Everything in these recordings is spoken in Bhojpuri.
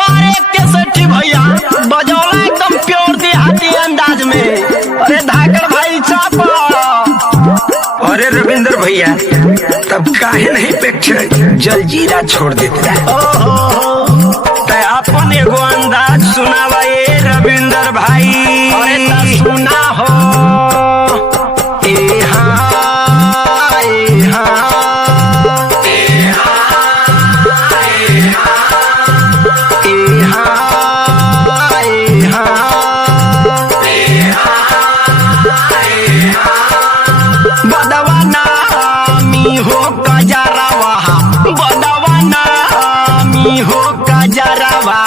बारे के सेठी भैया बजौला एकदम प्योर देहाती अंदाज में। अरे धाकड़ भाई चापा। अरे रविंद्र भैया तब काहे नहीं पेक्चर जलजीरा छोड़ देते। अपन एगो अंदाज सुनावा ये रविंद्र भाई। अरे सुना हो ए हाँ ए हाँ ए हाँ ए हाँ ए हाँ बदवा नामी हो कजरवा बदवा नामी हो कजरवा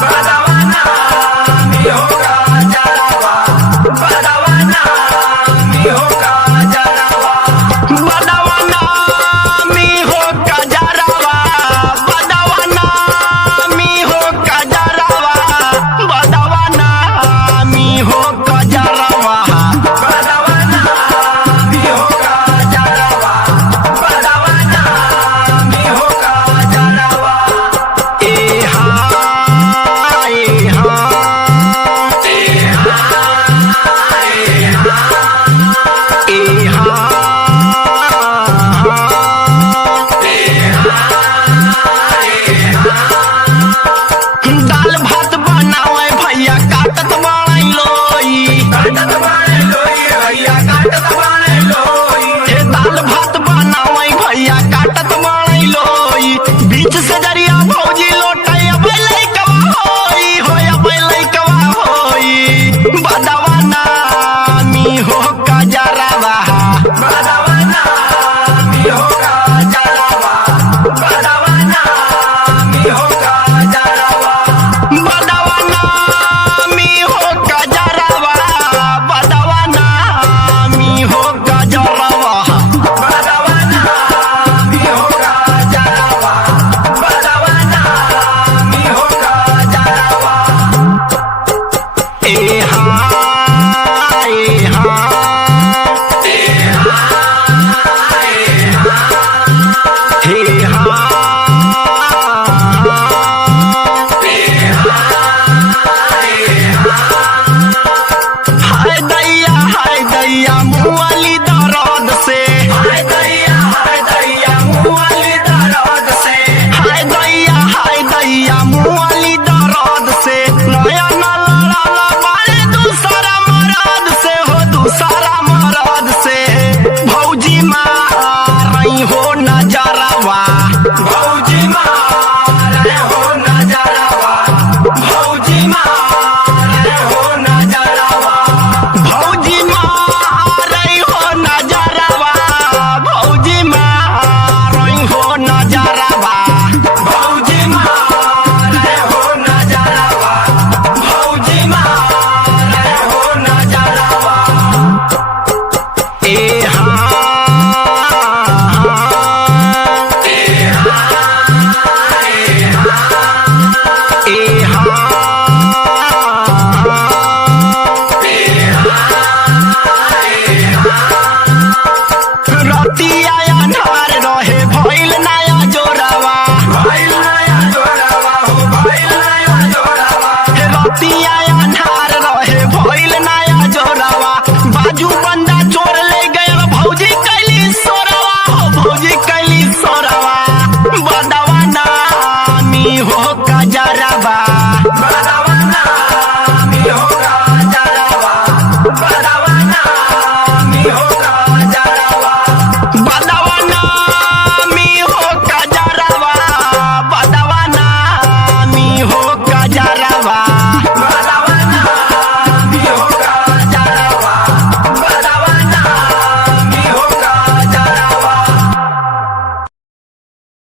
बदवा नामी हो कजरवा बदवा नामी हो कजरवा बदवा नामी हो कजरवा बदवा नामी हो कजरवा बदवा नामी हो कजरवा बदवा नामी हो कजरवा बदवा नामी हो कजरवा ए हाँ ए हाँ ए हाँ दाल भात बनावे भैया काटत बाड़े लोई भैया काटत बाड़े लोई दाल भात बनावे भैया काटत बाड़े लोई बीच से जरिया भौजी लोटे अबे लइकवा होई हो अबे लइकवा होई बदवा नामी हो कजरवा बदवा नामी हो कजरवा बदवा नामी हो कजरवा बदवा नामी हो कजरवा बदवा नामी हो कजरवा बदवा नामी हो कजरवा बदवा नामी हो कजरवा ए हाँ ए हाँ ए हाँ हे हाय दैया मुआली दर्द से हाय दैया मुआली दर्द से हाय दैया मुआली दर्द से नया न लड़ाला बारे दूसरा मरद से हो दूसरा मरद से भौजी मारई हो नजरवा भौजी मारे हो नजरवा भौजी मारे हो नजरवा भौजी मारई हो नजरवा भौजी मारई हो नजरवा भौजी मारे हो नजरवा भौजी मारे हो नजरवा ए रतिया अन्हार रहे भइल नया जोरावा भइल नया जोरावा हो भइल नया जोरावा रतिया अन्हार रहे भइल नया जोरावा बाजू बंदा चोर ले गया भौजी कैली सोरवा हो भौजी कैली सोरवा बदवा नामी हो कजरवा बदवा नामी हो कजरवा बदवा नामी हो